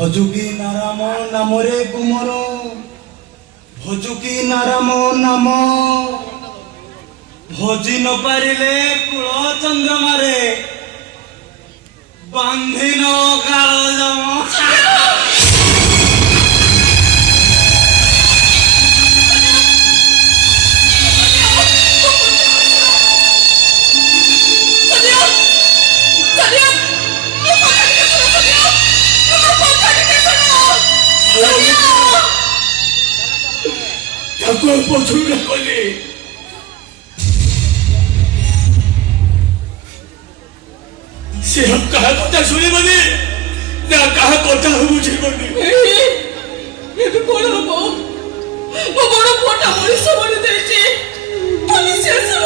ভজুকি নারাম নামরে কুমর ভজুকি নারাম নাম ভজি ন পারিলে কুল চন্দ্রমারে বান্ধিন কাল জম ঠাকুর পছন্দ করলে সে কাহা কথা শুনিবনি না কাহা কথা বুঝিবনি ଏବେ କଣ ହବ ମୋ ବଡ ପୁଅଟା ମଣିଷ ମରି ଯାଇଛି ପୋଲିସ ଆସିବ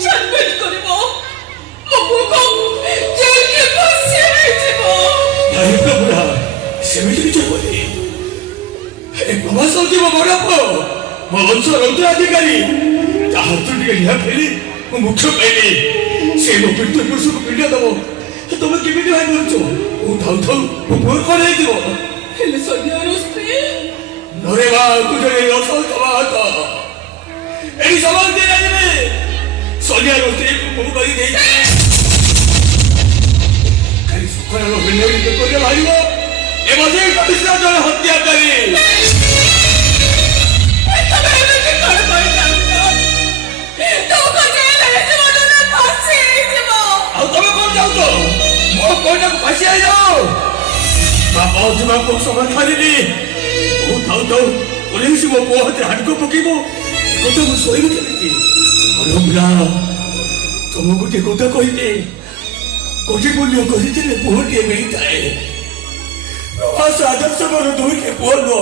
ଟ୍ରିଟମେଣ୍ଟ କରିବ ମୋ ପୁଅକୁ ଜେଲରେ ଫସି ହେଇଯିବ ନାଇଁ ପ୍ରଭୁରା ସେମିତି କିଛି ବୋଲି ଏ ବାବା ସૌତି ମୋ ବଡ ପୁଅ ମୋ ବଂଶର ଉତ୍ତରାଧିକାରୀ ତା ହାତରୁ ଟିକେ ରିହା ଫେରି ମୁଁ ମୁଖ୍ୟ ପାଇଲି ସେ ମୋ ପିତୃ ପୁରୁଷକୁ ପିଣ୍ଡ ଦବ ତମେ କେମିତି ଭାଇ କରୁଛ ମୁଁ ଥାଉ ଥାଉ ମୋ ପୁଅ କଣ ହେଇଯିବ ହେଲେ ସନ୍ଧ୍ୟାର ସ୍ତ୍ରୀ ନରେ ବା କୁଜରେ ଅସଲ ହାତ ଏଠି ସମାନ দিয়ে ଜାଣିବେ ସନ୍ଧ୍ୟାର ସ୍ତ୍ରୀକୁ ମୁଁ କରି ଦେଇଛି ଖାଲି ସୁଖର ଭିନ୍ନ କରି ବାହାରିବ ଏ ମଝିରେ କମିଶନର ଜଣେ ହତ୍ୟାକାରୀ फांसी आ जाओ बापा तुम्हारा को समझ खाली वो थाउ थाउ पुलिस वो बहुत हाथ को पकीबो को तो सोई केमिति अरे हमरा तुमको के कोता कहिते कोठी पुण्य कहिते बहुत के मिलताए प्रवास आदर्श पर दुई के बोलो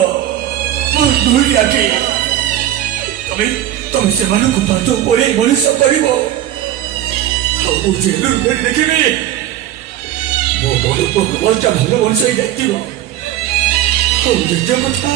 दुई आके तुम से मन को पातो परे मनुष्य करिवो ଆଉ ଜେଲରୁ ଫେରି ଦେଖିବି ମୋ ବଡ଼ ପୁଅ ଭଲ ମଣିଷ ହେଇଯାଇଥିବ ଆଉ ନିଜ କଥା